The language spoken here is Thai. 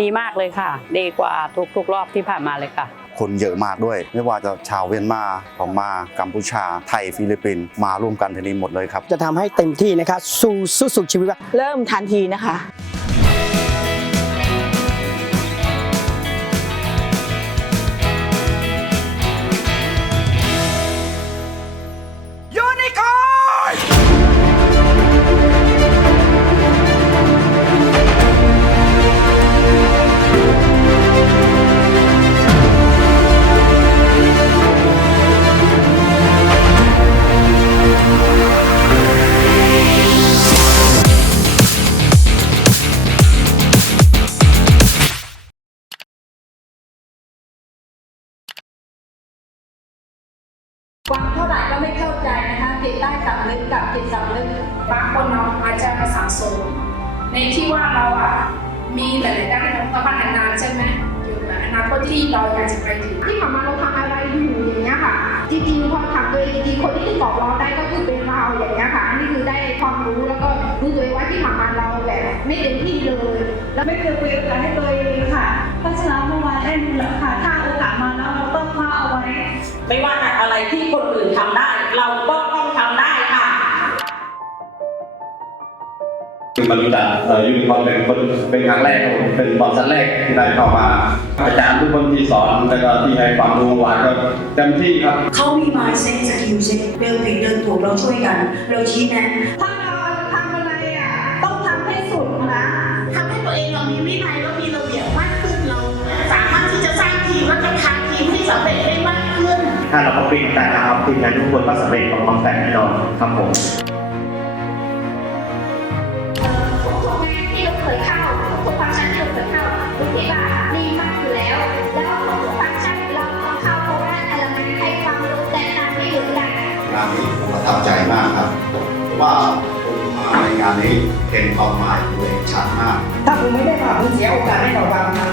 ดีมากเลยค่ะ ดีกว่าทุกๆรอบที่ผ่านมาเลยค่ะ คนเยอะมากด้วย ไม่ว่าจะชาวเวียนมาพม่ากัมพูชา ไทยฟิลิปปินส์มาร่วมกันที่นี่หมดเลยครับ จะทำให้เต็มที่นะคะ สู้สู้สุดชีวิตว่า เริ่มทันทีนะคะ ฟังเท่าไหร่ก็ไม่เข้าใจนะคะจิตใต้สำนึกกับจิตสำนึกบางคนเราอาจจะมาสังสมในที่ว่าเราอะมีหลายๆด้านของประพันธ์นานใช่ไหมอยู่ในอนาคตที่เราอยากจะไปถึงที่ผ่านมาเราทำอะไรอยู่อย่างเงี้ยค่ะ จริงๆความถามตัวเองจริงๆคนที่ตอบเราได้ก็คือเป็นเราอย่างเงี้ยค่ะอันนี้คือได้ความรู้แล้วก็รู้ตัวเองว่าที่ผ่านมาเราแบบไม่เต็มที่เลย แล้วไม่เคยคุยโอกาสให้ตัวเองค่ะเพราะฉะนั้นเมื่อวานได้รู้แล้วค่ะถ้าโอกาสมาแล้วเราต้องคว้าเอาไว้ไม่ว่า อะไรที่คนอื่นทำได้ เราก็ต้องทำได้ค่ะคือมันจะเอ่อยูนิคอร์นเป็นคนเป็นครั้งแรกครับผมเป็นบริษัทแรกที่ได้เข้ามาอาจารย์ทุกคนที่สอนแล้วก็ที่ให้ความรู้หวานก็เต็มที่ครับ เขามี mindset สกิลเซ็ตเดินผิดเดินถูกเราช่วยกัน เราชี้แนะ ถ้าเราเอาปีกแต่นะครับทีมงานทุกคนก็สำเร็จของความแต่แน่นอนครับผมทุกๆงานที่เราเคยเข้าทุกๆฟังก์ชันที่เราเคยเข้ารู้สึกว่าดีมากอยู่แล้ว แล้วทุกๆฟังก์ชันเราต้องเข้าเพราะว่าแต่ละงานให้ความรู้แตกต่างไม่เหมือนกันงานนี้ผมประทับใจมากครับเพราะว่าผมมาในงานนี้เห็นความหมายตัวเองชัดมาก ถ้าคุณไม่ได้ผ่าคุณเสียโอกาสให้กับเรานะ